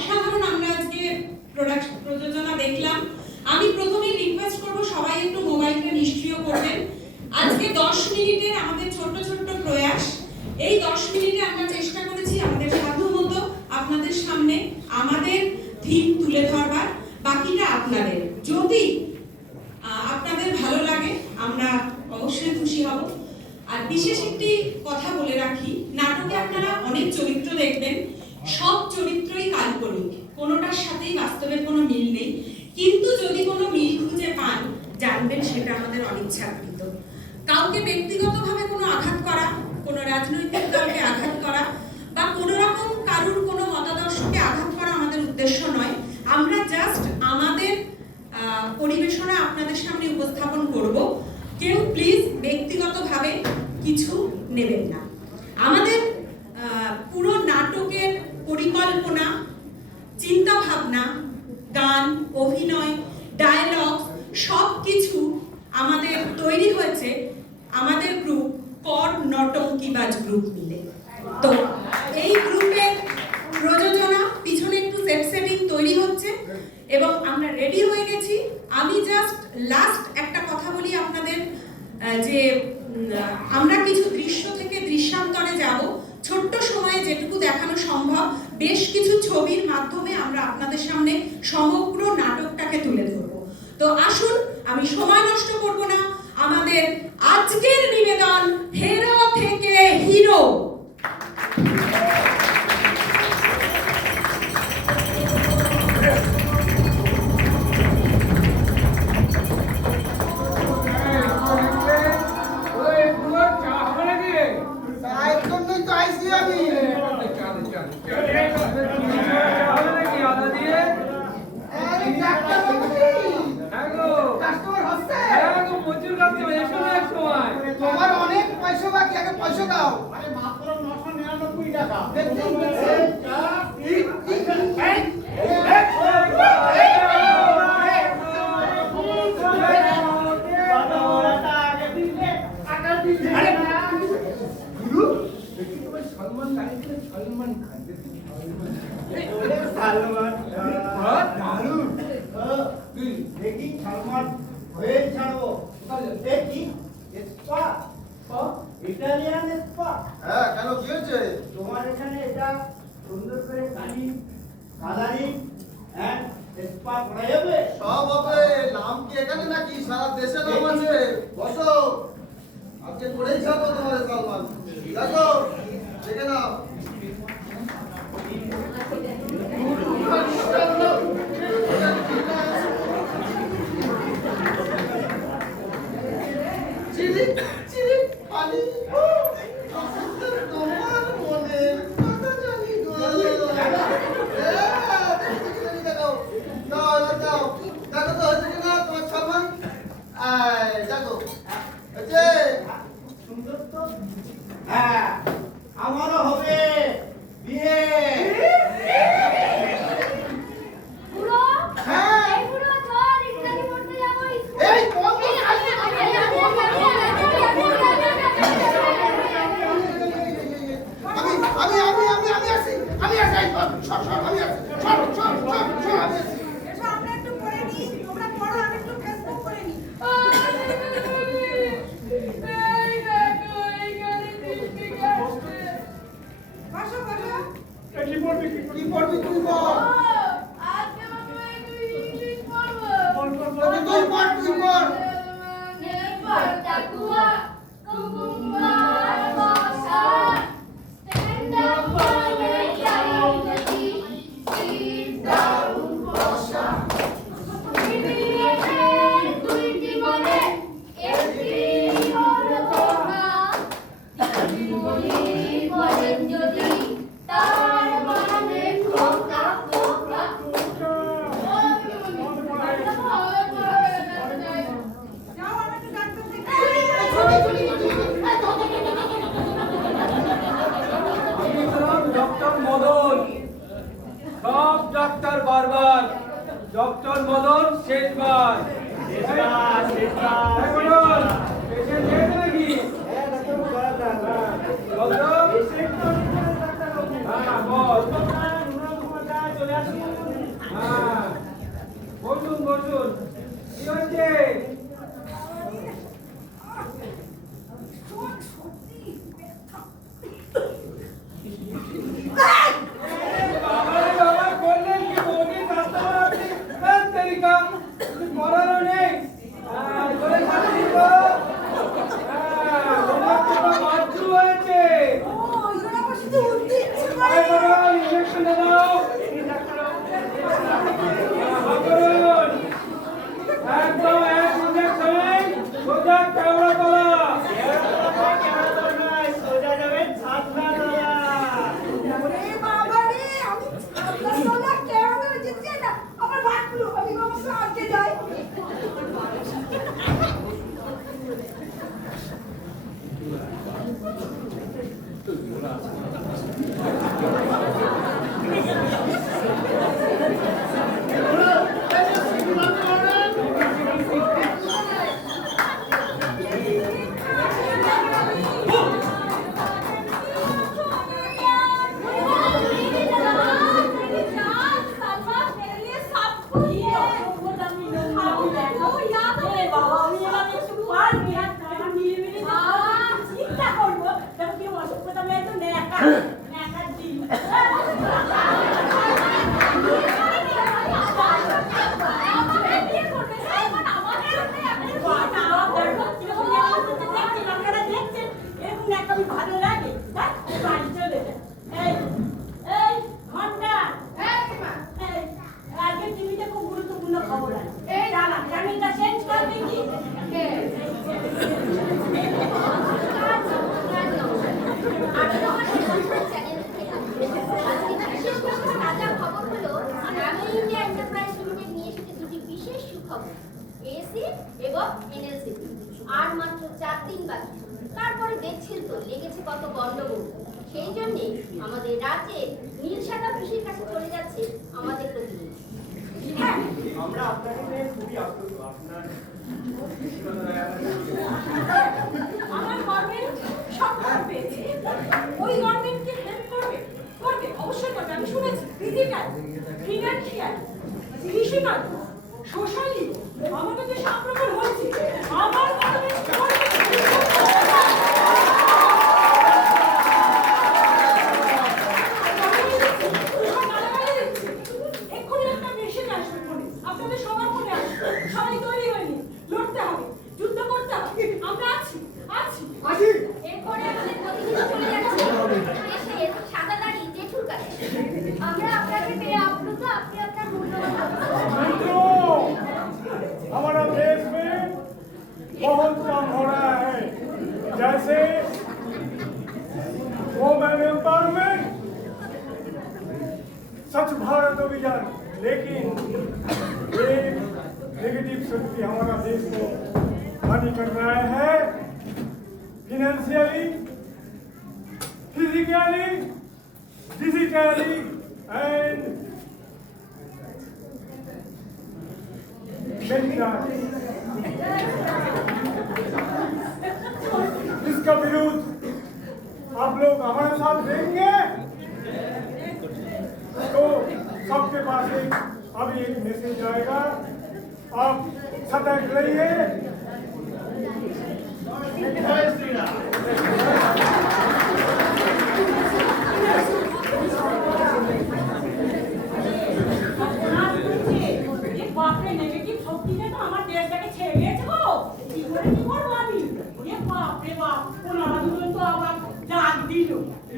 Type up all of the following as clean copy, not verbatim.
অসাধারণ আমরা আজকে প্রযোজনা দেখলাম। আমি প্রথমেই রিকোয়েস্ট করব সবাই একটু মোবাইলটা নিষ্ক্রিয় করবেন। আজকে 10 মিনিটের আমাদের ছোট্ট ছোট্ট প্রয়াস। এই 10 মিনিটে আমরা চেষ্টা করেছি আমাদের সাধ্যমতো আপনাদের সামনে আমাদের থিম তুলে ধরবার, বাকিটা আপনাদের। যদি আপনাদের ভালো লাগে আমরা অবশ্যই খুশি হব। আর বিশেষ একটি কথা বলে রাখি, নাটকে আপনারা অনেক চরিত্র দেখবেন, সব চরিত্রই কাল্পনিক, কোনোটার সাথেই বাস্তবের কোনো মিল নেই। কিন্তু যদি কোনো মিল খুঁজে পান, জানবেন সেটা আমাদের অনিচ্ছাকৃত। কাউকে ব্যক্তিগতভাবে কোনো আঘাত করা, কোনো রাজনৈতিক দলকে আঘাত করা বা কোনো রকম কারুর কোনো মতাদর্শকে আঘাত করা আমাদের উদ্দেশ্য নয়। আমরা জাস্ট আমাদের পরিবেশনা আপনাদের সামনে উপস্থাপন করব। কেউ প্লিজ ব্যক্তিগতভাবে কিছু নেবেন না। আমাদের পুরো নাটকের পরিকল্পনা, চিন্তা ভাবনা, গান, অভিনয়, ডায়লগ সব কিছু আমাদের তৈরি হয়েছে আমাদের গ্রুপ কর নটঙ্কিবাজ গ্রুপ মিলে। তো এই গ্রুপের প্রযোজনা, পিছনে একটু সেট সেটিং তৈরি হচ্ছে এবং আমরা রেডি হয়ে গেছি। আমি জাস্ট লাস্ট একটা কথা বলি আপনাদের, যে আমরা কিছু দৃশ্য থেকে দৃশ্যান্তরে যাব। ছোট্ট সময়ে যেটুকু দেখানো সম্ভব, বেশ কিছু ছবির মাধ্যমে আমরা আপনাদের সামনে সমগ্র নাটকটাকে তুলে ধরব। তো আসুন, আমি সময় নষ্ট করব না, আমাদের আজকের নিবেদন হেরো থেকে হিরো। তোমার অনেক পয়সা বাকি, আগে পয়সা দাও। আরে মাত্র 999 টাকা। Italian spa. হ্যাঁ, কেন কি হয়েছে? তোমার এখানে এটা সুন্দর করে কালারিং এন্ড স্পা করা যাবে? সব হবে। নাম কি এখানে নাকি সারা দেশে নাম আছে? বসো, আজকে করেই যাবো তোমাদের সালমান। দেখো, দেখে নাও। চিলি চিলি পানি, তোমার মনে কথা জানি গো। দেখো তো হচ্ছে কিনা তোমার সালমান। দেখো হচ্ছে সুন্দর তো। হ্যাঁ, আমারও হবে বিয়ে। এই কোন কি পড়বি তুই বল? তুই পড়। ডাক্তার বারবার, ডক্টর মদন শেষবার। নাকি বল। এনএলসি আর মাত্র 4 দিন বাকি। তারপরে দেখছেন তো লেগেছে কত গন্ডগোল। সেই জন্যে আমাদের রাজ্যে নীল সাদা কৃষির কাছে চলে যাচ্ছে আমাদের প্রতিনিধি। হ্যাঁ, আমরা আপনাকে নিয়ে খুবই আপ্লুত। আপনার আমার গভর্নমেন্ট সব পেয়েছে, ওই গভর্নমেন্টকে হেল্প করবে, করবে, অবশ্যই করবে। আমি শুনেছি ডিজিটাল, ফিনান্সিয়াল, কৃষিকাজ, সোশ্যালি আমাদের দেশে আক্রমণ হচ্ছে, আমার গভর্নমেন্ট করবে। এক্ষুনি একটা মেসেজ আসবে ফোনে, আপনাদের সবার ফোনে আসবে। সবাই তৈরি হয়নি, লড়তে হবে, যুদ্ধ করতে হবে। আমরা আছি, আছি। এরপরে আমাদের প্রতিনিধি চলে যাচ্ছে দেশের সাদা দাড়ি জেঠুর কাছে। আমরা আপনাকে পেয়ে আপ্লুত, আপনি আপনার মূল্যবান हमारा देश में बहुत काम हो रहा है, जैसे वुमेन एम्पावरमेंट, स्वच्छ भारत अभियान। लेकिन ये नेगेटिव शक्ति हमारा देश को हानि कर रहा है, फिनेंशियली, फिजिकली, डिजिटली एंड इसका विरोध आप लोग हमारे साथ देंगे तो सबके पास अभी एक मैसेज आएगा, आप सतर्क रहिए। जय श्री राम। বাপরে, নেগেটিভ শক্তিটা তো আমার দেশটাকে ছেড়ে গেছে গো। কি করবো আমি? বাপরে বাপ, ওনারা দুজন তো আবার ডাক দিল,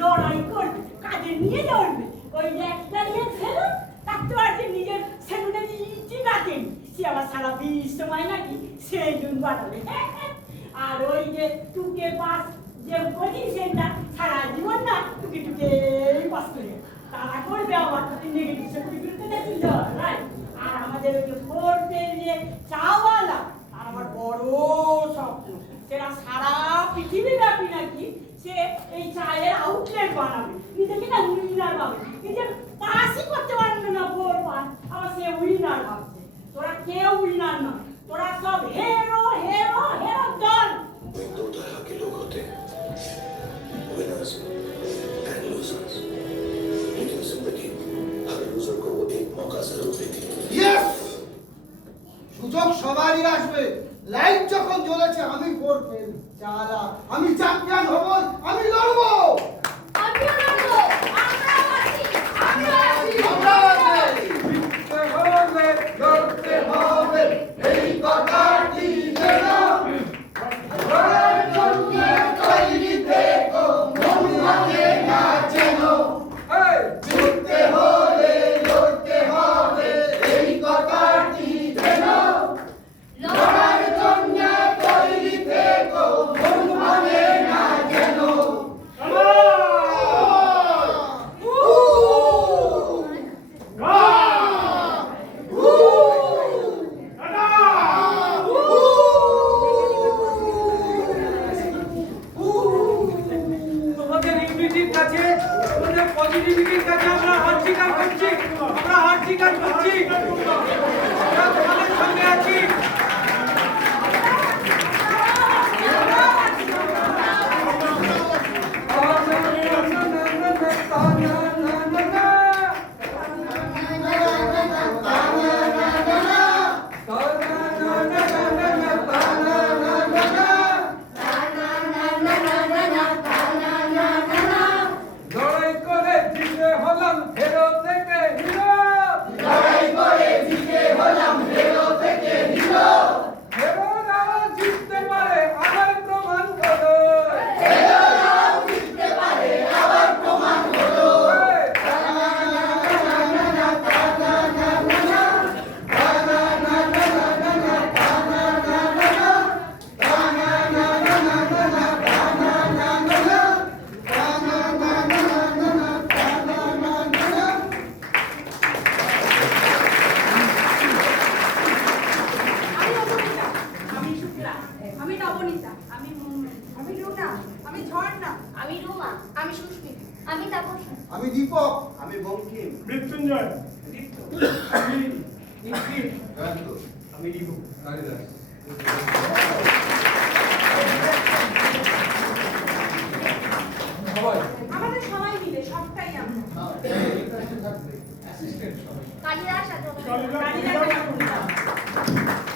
লড়াই করবে, কাজে নিয়ে লড়বে। ওই একটা নিয়ে ছেলে, তার তো আর যে নিজের সেলুনে চিনাতেন, সে আবার সারা সময় নাকি সেলুন বানাবে। আর ওই যে টুকে পাস যে কোচিং সেন্টার, সারা জীবন না টুকে টুকে পাস করে তারা করবে আবার নেগেটিভ শক্তির বিরুদ্ধে নাকি লড়াই। আর আমাদের ওই যে ফোর্টে যে চাওয়ালা, আর আমার বড় স্বপ্ন, সেটা সারা পৃথিবী ব্যাপী নাকি সে এই চায়ের আউটলেট বানাবে, নিজেকে না উইনার ভাবে, নিজের পাসই করতে পারবে না ফোর পাস, আবার সে উইনার ভাবছে। তোরা কেউ উইনার না, তোরা সব হেরো হেরো হেরো দল। दो तरह के लोग होते हैं, विनर्स एंड लूजर्स। लेकिन जिंदगी हर लूजर को एक मौका जरूर देती है। ইয়েস, সুযোগ সবারই আসবে। লাইট যখন জ্বলেছে আমি ভোট ফেল চালা, আমি চ্যাম্পিয়ন হব, আমি লড়বো। আমিও লড়বো, আমরাও আছি, আমরাও আছি। আমরা আছি। জিততে হবে, লড়তে হবে, এই কথাটি যেন লড়ার জন্য তৈরি থেকো, মন ভাঙে না যেন। জিততে হলে লড়তে হবে, এই কথাটি যেন লড়ার জন্য তৈরি থেকো, মন ভাঙে না যেন। আমি সুস্মিত। আমি তাপসী। আমি দীপক। আমি বঙ্কিম। মৃত্যুঞ্জয়, আমি নিখিল, আমি রিভু। আমাদের সবাই মিলে সবটাই আমরা কালিদাস আর কালিদাস, কালিদাস ঠাকুর।